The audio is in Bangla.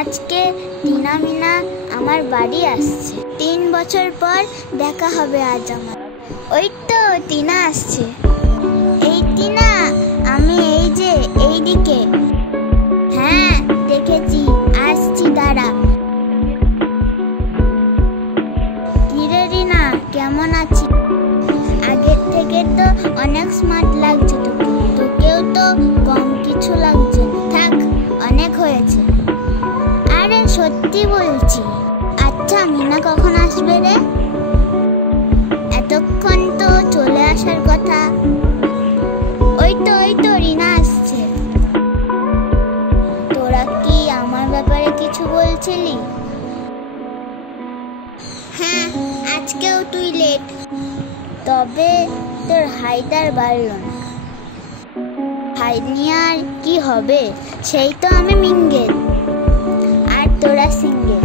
আজকে টিনা মিনা আমার বাড়ি আসছে। 3 বছর পর দেখা হবে আজ আমার। ওই তো টিনা আসছে। এই টিনা, আমি এই যে এইদিকে। হ্যাঁ দেখেছি, আসছি দাঁড়া। কিরে রিনা, কেমন আছিস? আগের থেকে তো অনেক স্মার্ট লাগছে তোকে। তোকেও তো কম কিছু লাগছে না। থাক, অনেক হয়েছে। আরে সত্যি বলছি। আচ্ছা মিনা কখন আসবে রে? এতক্ষণ তো চলে আসার কথা। ওই তো রিনা আসছে। তোরা কি আমার ব্যাপারে কিছু বলছিলি? হ্যাঁ, আজকেও তুই লেট। তবে তোর হাইট আর বাড়ল না। হাইট নিয়ে আর কি হবে? সেই তো আমি মিঙ্গেল আর তোরা সিঙ্গেল।